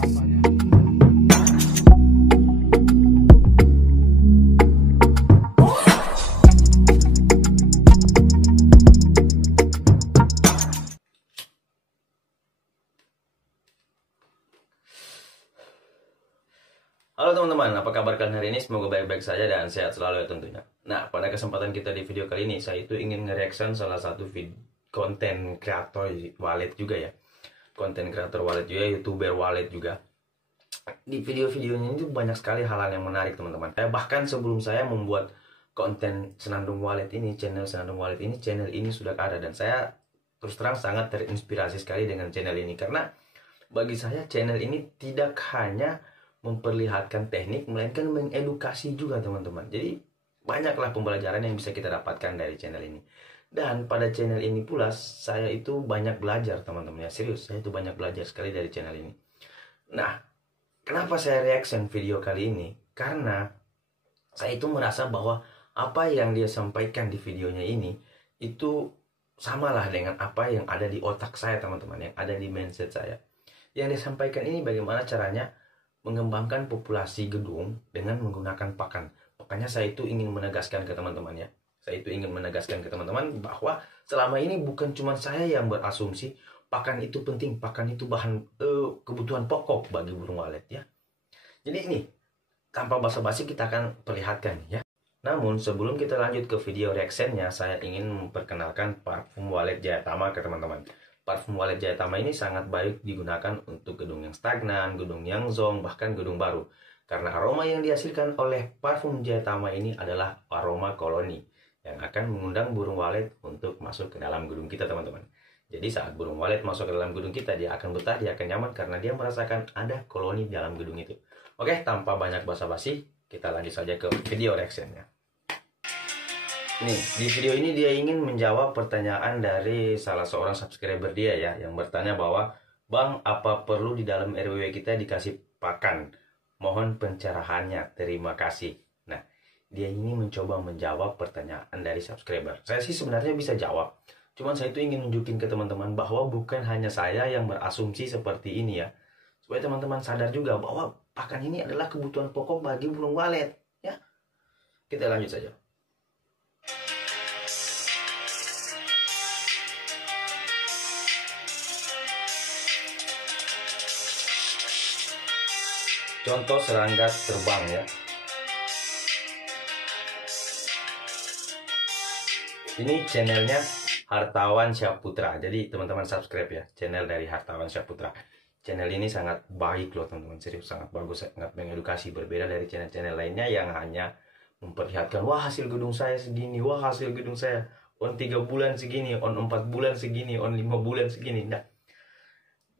Halo teman-teman, apa kabar kalian hari ini? Semoga baik-baik saja dan sehat selalu ya tentunya. Nah, pada kesempatan kita di video kali ini, saya itu ingin nge-reaction salah satu konten kreator wallet juga ya. Konten kreator wallet juga, YouTuber wallet juga. Di video-videonya itu banyak sekali hal-hal yang menarik teman-teman. Bahkan sebelum saya membuat konten Senandung Wallet ini, channel Senandung Wallet ini, channel ini sudah ada. Dan saya terus terang sangat terinspirasi sekali dengan channel ini. Karena bagi saya channel ini tidak hanya memperlihatkan teknik, melainkan mengedukasi juga teman-teman. Jadi banyaklah pembelajaran yang bisa kita dapatkan dari channel ini. Dan pada channel ini pula saya itu banyak belajar teman-teman ya. Serius, saya itu banyak belajar sekali dari channel ini. Nah, kenapa saya reaction video kali ini? Karena saya itu merasa bahwa apa yang dia sampaikan di videonya ini itu samalah dengan apa yang ada di otak saya teman-teman, yang ada di mindset saya. Yang disampaikan ini bagaimana caranya mengembangkan populasi gedung dengan menggunakan pakan. Makanya saya itu ingin menegaskan ke teman-teman ya. Saya itu ingin menegaskan ke teman-teman bahwa selama ini bukan cuma saya yang berasumsi pakan itu penting, pakan itu bahan kebutuhan pokok bagi burung walet ya. Jadi ini tanpa basa-basi kita akan perlihatkan ya. Namun sebelum kita lanjut ke video reactionnya, saya ingin memperkenalkan parfum walet Jayatama ke teman-teman. Parfum walet Jayatama ini sangat baik digunakan untuk gedung yang stagnan, gedung yang zonk, bahkan gedung baru. Karena aroma yang dihasilkan oleh parfum Jayatama ini adalah aroma koloni yang akan mengundang burung walet untuk masuk ke dalam gedung kita teman-teman. Jadi saat burung walet masuk ke dalam gedung kita, dia akan betah, dia akan nyaman karena dia merasakan ada koloni di dalam gedung itu. Oke, tanpa banyak basa-basi, kita lanjut saja ke video reactionnya. Nih, di video ini dia ingin menjawab pertanyaan dari salah seorang subscriber dia ya, yang bertanya bahwa, "Bang, apa perlu di dalam RWW kita dikasih pakan? Mohon pencerahannya, terima kasih." Nah, dia ini mencoba menjawab pertanyaan dari subscriber. Saya sih sebenarnya bisa jawab, cuman saya itu ingin nunjukin ke teman-teman bahwa bukan hanya saya yang berasumsi seperti ini ya. Supaya teman-teman sadar juga bahwa pakan ini adalah kebutuhan pokok bagi burung walet ya. Kita lanjut saja. Contoh serangga terbang ya. Ini channelnya Hartawan Syahputra. Jadi teman-teman subscribe ya, channel dari Hartawan Syahputra. Channel ini sangat baik loh teman-teman, serius sangat bagus, sangat mengedukasi. Berbeda dari channel-channel lainnya yang hanya memperlihatkan, wah hasil gedung saya segini, wah hasil gedung saya on 3 bulan segini, on 4 bulan segini, on 5 bulan segini. Nah,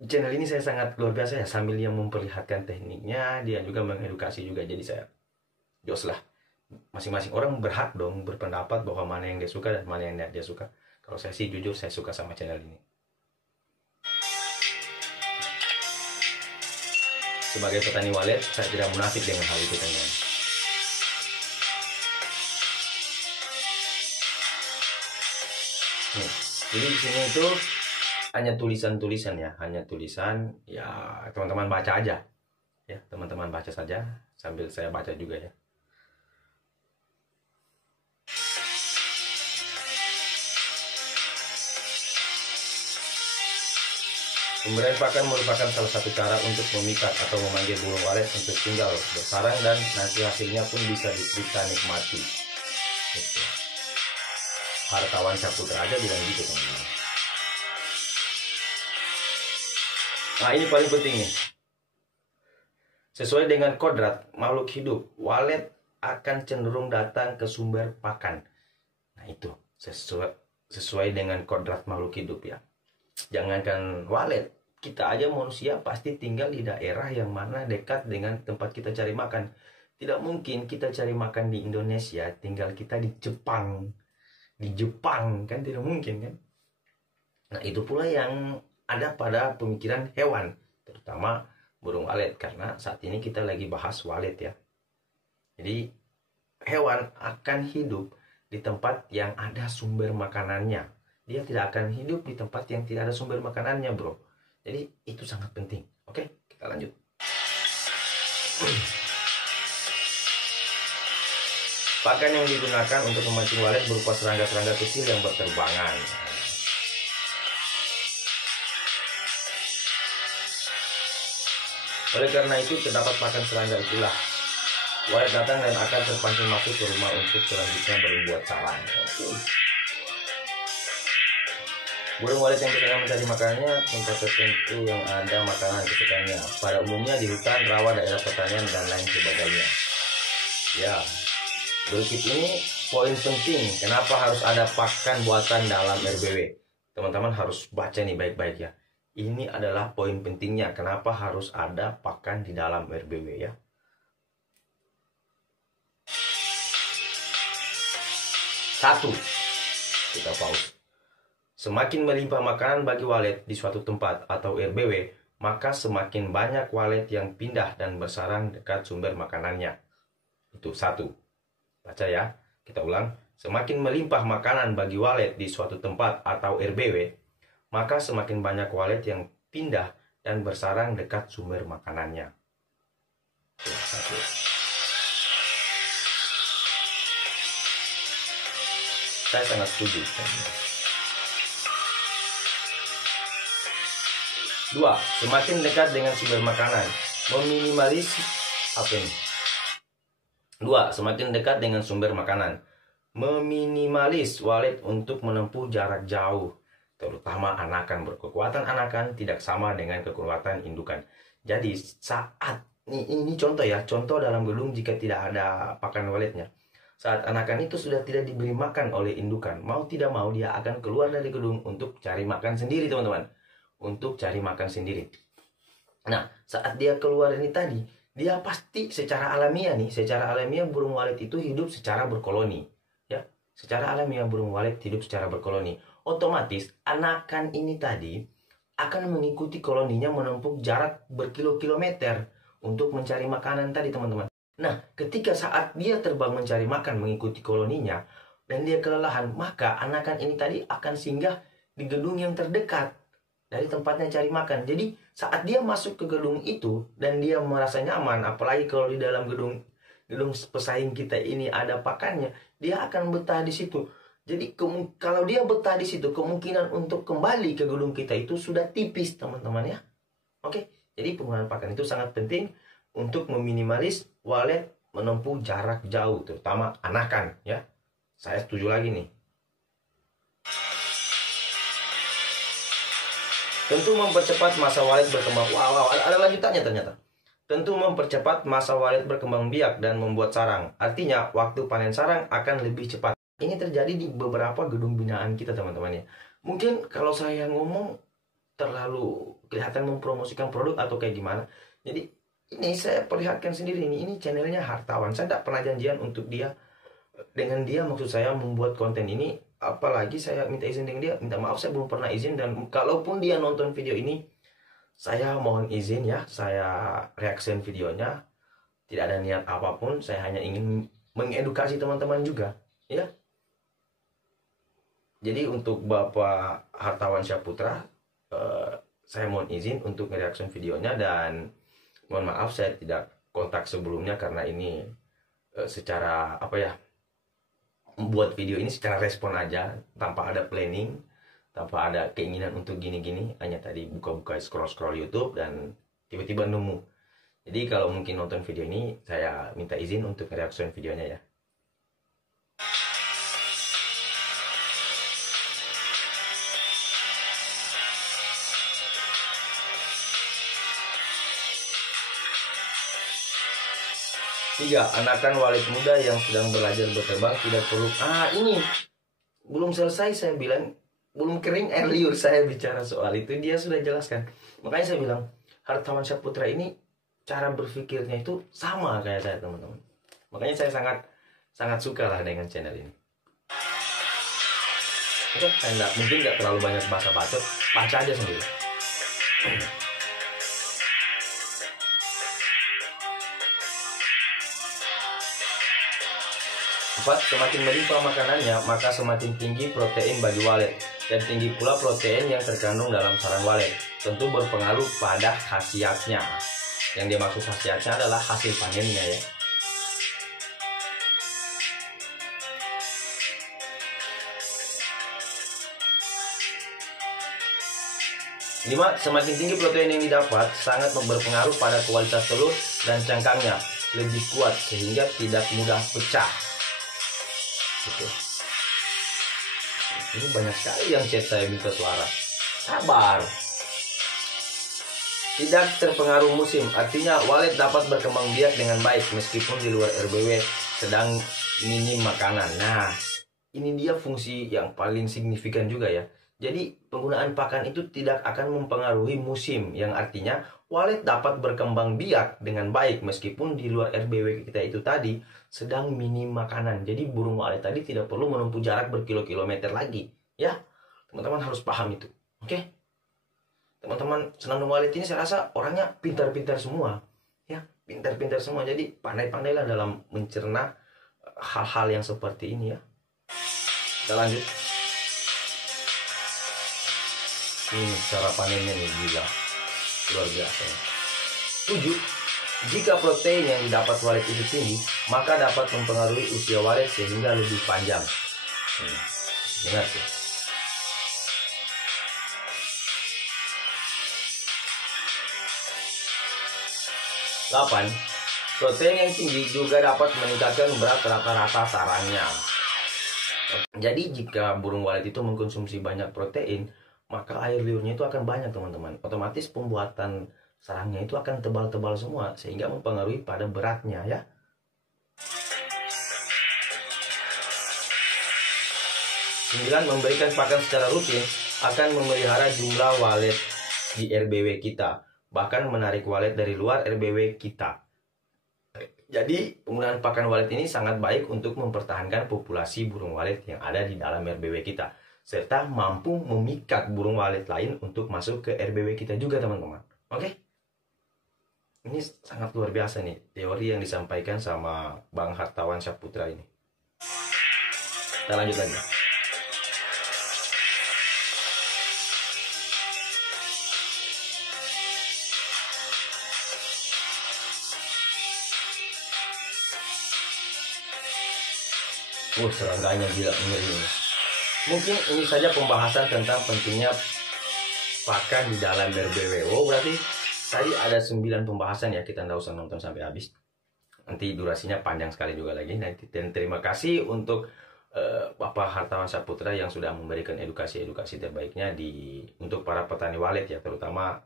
channel ini saya sangat luar biasa ya, sambil yang memperlihatkan tekniknya, dia juga mengedukasi juga. Jadi saya jos lah, masing-masing orang berhak dong berpendapat bahwa mana yang dia suka dan mana yang dia suka. Kalau saya sih jujur saya suka sama channel ini. Sebagai petani walet, saya tidak munafik dengan hal itu teman-teman. Jadi di sini itu hanya tulisan-tulisan ya, hanya tulisan ya, teman-teman baca aja ya, teman-teman baca saja sambil saya baca juga ya. Pemberian pakan merupakan salah satu cara untuk memikat atau memanggil burung walet untuk tinggal bersarang, dan nanti hasilnya pun bisa kita nikmati. Gitu. Hartawan Syahputra aja bilang gitu teman-teman. Nah, ini paling penting nih. Sesuai dengan kodrat makhluk hidup, walet akan cenderung datang ke sumber pakan. Nah, itu sesuai dengan kodrat makhluk hidup ya. Jangankan walet, kita aja manusia pasti tinggal di daerah yang mana dekat dengan tempat kita cari makan. Tidak mungkin kita cari makan di Indonesia, tinggal kita di Jepang. Di Jepang kan tidak mungkin kan. Nah, itu pula yang ada pada pemikiran hewan, terutama burung walet, karena saat ini kita lagi bahas walet ya. Jadi hewan akan hidup di tempat yang ada sumber makanannya. Dia tidak akan hidup di tempat yang tidak ada sumber makanannya, bro. Jadi itu sangat penting. Oke, kita lanjut. Pakan yang digunakan untuk memancing walet berupa serangga-serangga kecil yang berterbangan. Oleh karena itu, terdapat pakan serangga itulah walet datang dan akan terpancing masuk ke rumah untuk selanjutnya membuat sarang. Burung walet yang biasanya mencari makanannya tempat tertentu yang ada makanan kesukaannya. Pada umumnya di hutan, rawa, daerah pertanian, dan lain sebagainya. Ya, berikut ini poin penting kenapa harus ada pakan buatan dalam RBW. Teman-teman harus baca nih baik-baik ya. Ini adalah poin pentingnya kenapa harus ada pakan di dalam RBW ya. Satu, kita pause. Semakin melimpah makanan bagi walet di suatu tempat atau RBW, maka semakin banyak walet yang pindah dan bersarang dekat sumber makanannya. Itu satu. Baca ya, kita ulang. Semakin melimpah makanan bagi walet di suatu tempat atau RBW, maka semakin banyak walet yang pindah dan bersarang dekat sumber makanannya. Itu satu. Saya sangat setuju. Dua, semakin dekat dengan sumber makanan, meminimalis apa ini? Dua, semakin dekat dengan sumber makanan, meminimalis walet untuk menempuh jarak jauh, terutama anakan. Berkekuatan anakan tidak sama dengan kekuatan indukan. Jadi saat ini contoh ya, contoh dalam gedung jika tidak ada pakan waletnya. Saat anakan itu sudah tidak diberi makan oleh indukan, mau tidak mau dia akan keluar dari gedung untuk cari makan sendiri, teman-teman. Untuk cari makan sendiri. Nah, saat dia keluar ini tadi, dia pasti secara alamiah burung walet itu hidup secara berkoloni. Ya, secara alamiah burung walet hidup secara berkoloni. Otomatis anakan ini tadi akan mengikuti koloninya menempuh jarak berkilo-kilometer untuk mencari makanan tadi, teman-teman. Nah, ketika saat dia terbang mencari makan mengikuti koloninya dan dia kelelahan, maka anakan ini tadi akan singgah di gedung yang terdekat dari tempatnya cari makan. Jadi saat dia masuk ke gedung itu dan dia merasa nyaman, apalagi kalau di dalam gedung pesaing kita ini ada pakannya, dia akan betah di situ. Jadi kalau dia betah di situ, kemungkinan untuk kembali ke gedung kita itu sudah tipis, teman-teman ya. Oke, jadi penggunaan pakan itu sangat penting untuk meminimalis walet menempuh jarak jauh, terutama anakan ya. Saya setuju lagi nih. Tentu mempercepat masa walet berkembang. Wow, ada lanjutannya ternyata. Tentu mempercepat masa walet berkembang biak dan membuat sarang. Artinya waktu panen sarang akan lebih cepat. Ini terjadi di beberapa gedung binaan kita, teman-teman ya. Mungkin kalau saya ngomong terlalu kelihatan mempromosikan produk atau kayak gimana. Jadi ini saya perlihatkan sendiri ini channelnya Hartawan. Saya tidak pernah janjian untuk dengan dia maksud saya membuat konten ini. Apalagi saya minta izin dengan dia, minta maaf saya belum pernah izin. Dan kalaupun dia nonton video ini, saya mohon izin ya, saya reaction videonya. Tidak ada niat apapun, saya hanya ingin mengedukasi teman-teman juga ya. Jadi untuk Bapak Hartawan Syahputra, saya mohon izin untuk reaction videonya. Dan mohon maaf saya tidak kontak sebelumnya karena ini secara apa ya, buat video ini secara respon aja, tanpa ada planning, tanpa ada keinginan untuk gini-gini, hanya tadi buka-buka scroll-scroll YouTube dan tiba-tiba nemu. Jadi kalau mungkin nonton video ini, saya minta izin untuk reaction videonya ya. Tiga, anakan walet muda yang sedang belajar berterbang tidak perlu. Ini belum selesai saya bilang, belum kering air liur saya bicara soal itu, dia sudah jelaskan. Makanya saya bilang Hartawan Syahputra ini cara berpikirnya itu sama kayak saya, teman-teman. Makanya saya sangat suka lah dengan channel ini. Oke, saya mungkin nggak terlalu banyak bahasa bacot, baca aja sendiri. 4. Semakin melimpah makanannya, maka semakin tinggi protein bagi walet, dan tinggi pula protein yang terkandung dalam sarang walet. Tentu berpengaruh pada khasiatnya. Yang dia maksud khasiatnya adalah hasil panennya ya. 5. Semakin tinggi protein yang didapat, sangat berpengaruh pada kualitas telur dan cangkangnya lebih kuat sehingga tidak mudah pecah. Gitu. Ini banyak sekali yang chat saya minta suara. Sabar. Tidak terpengaruh musim, artinya walet dapat berkembang biak dengan baik meskipun di luar RBW sedang minim makanan. Nah, ini dia fungsi yang paling signifikan juga ya. Jadi penggunaan pakan itu tidak akan mempengaruhi musim, yang artinya walet dapat berkembang biak dengan baik meskipun di luar RBW kita itu tadi sedang minim makanan. Jadi burung walet tadi tidak perlu menempuh jarak berkilo-kilometer lagi, ya. Teman-teman harus paham itu, oke? Teman-teman senang walet ini saya rasa orangnya pintar-pintar semua, ya, pintar-pintar semua. Jadi pandai-pandailah dalam mencerna hal-hal yang seperti ini ya. Kita lanjut. Ini cara panennya nih, gila, luar biasa. 7. Jika protein yang didapat walet itu tinggi, maka dapat mempengaruhi usia walet sehingga lebih panjang. Dengar sih. 8. Protein yang tinggi juga dapat meningkatkan berat rata-rata sarangnya. Jadi jika burung walet itu mengkonsumsi banyak protein, maka air liurnya itu akan banyak, teman-teman. Otomatis pembuatan sarangnya itu akan tebal-tebal semua sehingga mempengaruhi pada beratnya ya. 9. Memberikan pakan secara rutin akan memelihara jumlah walet di RBW kita, bahkan menarik walet dari luar RBW kita. Jadi penggunaan pakan walet ini sangat baik untuk mempertahankan populasi burung walet yang ada di dalam RBW kita, serta mampu memikat burung walet lain untuk masuk ke RBW kita juga, teman-teman. Oke? Ini sangat luar biasa nih teori yang disampaikan sama Bang Hartawan Saputra ini. Kita lanjut lagi. Serangganya gila, ngeri. Mungkin ini saja pembahasan tentang pentingnya pakan di dalam RBW. Berarti tadi ada 9 pembahasan ya, kita nggak usah nonton sampai habis. Nanti durasinya panjang sekali juga lagi. Dan terima kasih untuk Bapak Hartawan Saputra yang sudah memberikan edukasi-edukasi terbaiknya untuk para petani walet ya, terutama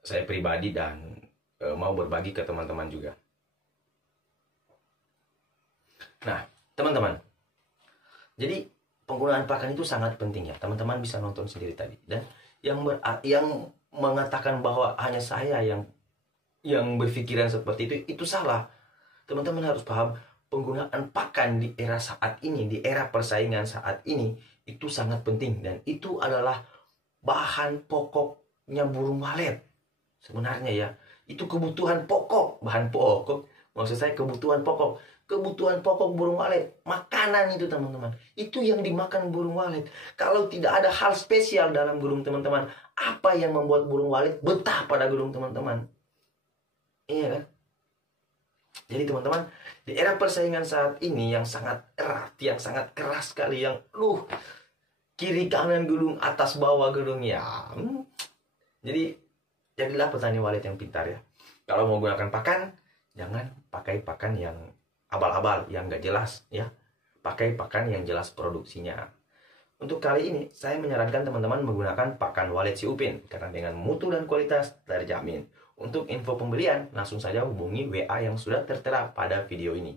saya pribadi, dan mau berbagi ke teman-teman juga. Nah, teman-teman, jadi penggunaan pakan itu sangat penting ya. Teman-teman bisa nonton sendiri tadi. Dan yang mengatakan bahwa hanya saya yang berpikiran seperti itu salah. Teman-teman harus paham, penggunaan pakan di era saat ini, di era persaingan saat ini, itu sangat penting. Dan itu adalah bahan pokoknya burung walet. Sebenarnya ya, itu kebutuhan pokok, bahan pokok. Maksud saya kebutuhan pokok. Kebutuhan pokok burung walet, makanan itu, teman-teman. Itu yang dimakan burung walet. Kalau tidak ada hal spesial dalam gulung, teman-teman, apa yang membuat burung walet betah pada gulung, teman-teman? Iya kan? Jadi teman-teman, di era persaingan saat ini yang sangat erat, yang sangat keras sekali, yang kiri kanan gulung, atas bawah gulung ya. Jadi jadilah petani walet yang pintar ya. Kalau mau gunakan pakan, jangan pakai pakan yang abal-abal, yang gak jelas ya. Pakai pakan yang jelas produksinya. Untuk kali ini saya menyarankan teman-teman menggunakan pakan walet si Upin karena dengan mutu dan kualitas terjamin. Untuk info pembelian langsung saja hubungi WA yang sudah tertera pada video ini.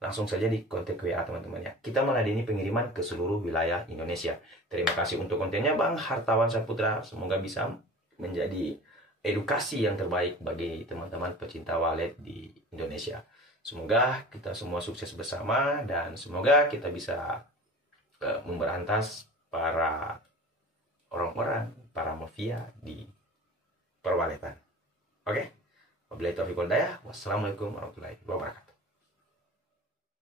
Langsung saja di kontak WA, teman-teman ya. Kita melayani pengiriman ke seluruh wilayah Indonesia. Terima kasih untuk kontennya Bang Hartawan Saputra. Semoga bisa menjadi edukasi yang terbaik bagi teman-teman pecinta walet di Indonesia. Semoga kita semua sukses bersama dan semoga kita bisa memberantas para orang-orang, para mafia di perwaletan. Oke? Wabillahi taufiq wal hidayah. Wassalamualaikum warahmatullahi wabarakatuh.